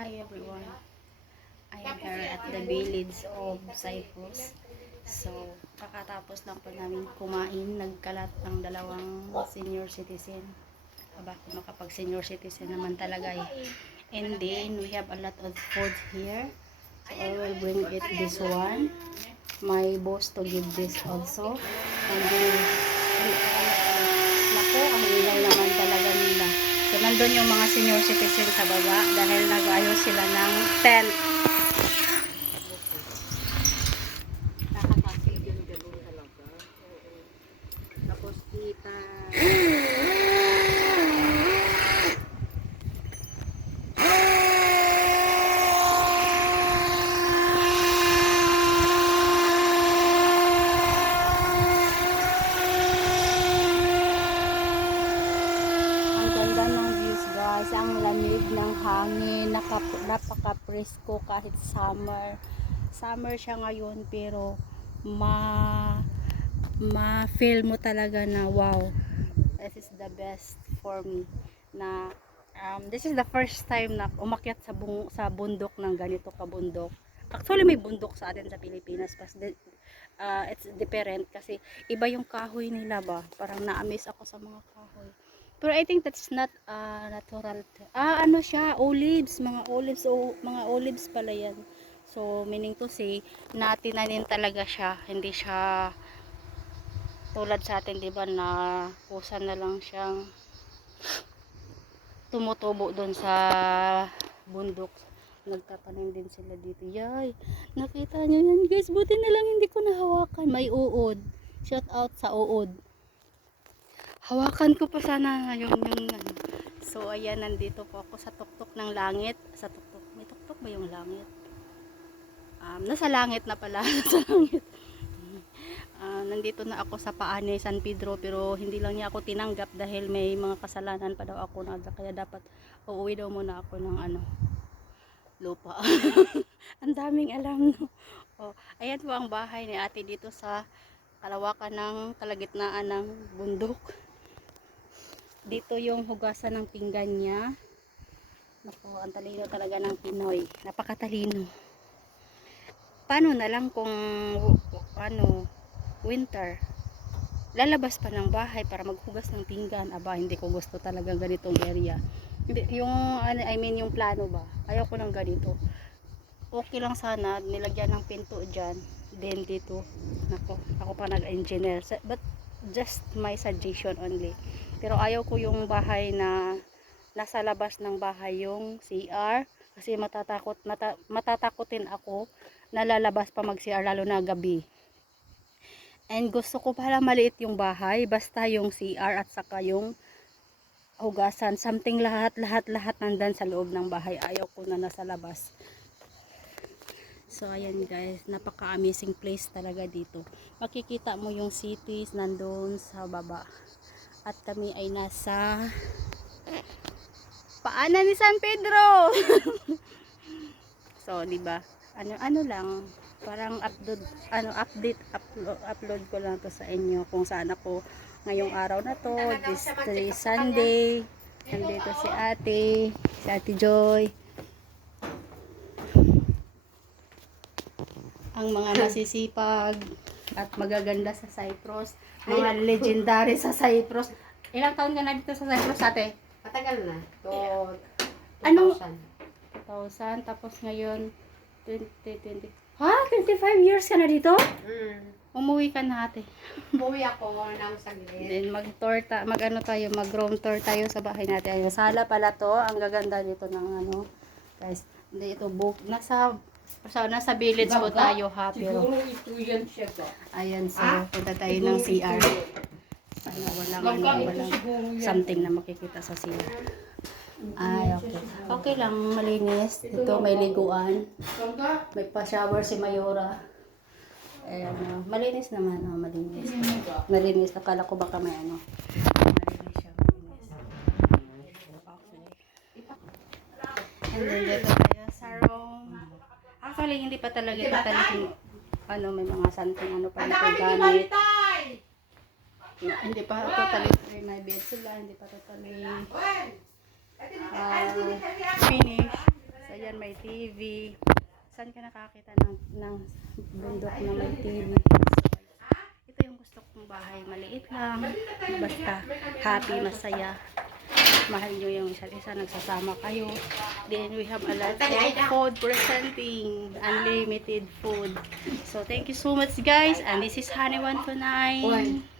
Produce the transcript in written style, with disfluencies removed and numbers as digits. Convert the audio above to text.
Hi everyone, I am here at the village of Cyprus. So, kakatapos lang po namin kumain, nagkalat ang dalawang senior citizen. Aba, makapag senior citizen naman talaga eh. And then, we have a lot of food here. So, I will bring it this one. My boss to give this also. And then, naku, ang ilaw naman talaga nila. So, nandun yung mga senior citizen sa baba dahil nag-ayos sila ng tent. Tapos kita. Ang ganda ng views guys. Ang lamig ng hangin. Napaka-presko kahit summer. Summer siya ngayon pero ma-feel mo talaga na wow. This is the best for me na this is the first time na umakyat sa bundok ng ganito kabundok. Actually may bundok sa atin sa Pilipinas it's different kasi iba yung kahoy nila ba. Parang na-amaze ako sa mga kahoy. Pero I think that's not natural. Ano siya? Olives, mga olives pala yan. So meaning to say na tinanim talaga siya, hindi siya tulad sa atin, 'di ba, na kusa na lang siyang tumutubo doon sa bundok. Nagtatanim din sila dito. Yay! Nakita nyo yan guys. Buti na lang hindi ko nahawakan. May uod. Shout out sa uod. Hawakan ko pa sana yung ano. So ayan, nandito po ako sa tuktok ng langit. Sa tuktok. May tuktok ba yung langit? Nasa langit na pala. Nasa langit. Nandito na ako sa paa ni San Pedro pero hindi lang niya ako tinanggap dahil may mga kasalanan pa daw ako na kaya dapat uuwi daw muna ako ng lupa. Ang daming alam, no? Ayan po ang bahay ni ate dito sa kalawakan ng kalagitnaan ng bundok. Dito yung hugasan ng pinggan niya. Naku, ang talino talaga ng Pinoy. Napakatalino. Paano na lang kung winter, lalabas pa ng bahay para maghugas ng pinggan. Aba, hindi ko gusto talaga ganitong area. Yung plano ba, ayaw ko ng ganito. Okay lang sana nilagyan ng pinto dyan, then dito ako pa nag-engineer, but just my suggestion only. Pero ayaw ko yung bahay na nasa labas ng bahay yung CR kasi matatakotin ako na lalabas pa mag CR lalo na gabi. And gusto ko pala maliit yung bahay, basta yung CR at saka yung hugasan, something lahat nandan sa loob ng bahay. Ayaw ko na nasa labas. So ayan guys, napaka-amazing place talaga dito. Makikita mo yung cities nandoon sa baba. At kami ay nasa paanan ni San Pedro. So, di ba? Ano lang, parang upload ko lang to sa inyo kung saan ako ngayong araw na to. This Sunday. Nandito si Ate Joy. Ang mga masisipag at magaganda sa Cyprus. Mga legendary sa Cyprus. Ilang taon ka na dito sa Cyprus, ate? Matagal na. To 2000. Anong 2000, tapos ngayon 2020. Ha? 25 years ka na dito? Umuwi ka na, ate. Umuwi ako ng saglit. Then mag-room tour tayo sa bahay natin. Ayun, sala pala to. Ang gaganda dito ng guys. Dito nasa village po tayo ha. Pero Siguro ito yan siya to. ayan, so punta tayo ng CR. Sana walang something na makikita sa CR. Ay, okay. Okay lang, malinis. Dito may liguan. May pa-shower si Mayora. Ayan, malinis naman. Malinis. Malinis. Akala ko baka may malinis siya. Okay. And then dito tayo sa room. Actually, hindi pa talaga tatalihin. May mga something pa dito gamit. Hindi pa totally may bed sila. Hindi pa totally finish. So, yan TV. Saan ka nakakita ng bundok na may TV? Ito yung gusto kong bahay. Maliit lang. Basta happy, masaya. Mahal nyo yung isa't isa. Nagsasama kayo. Then we have a lot of food presenting. Unlimited food. So thank you so much guys. And this is Honey 129.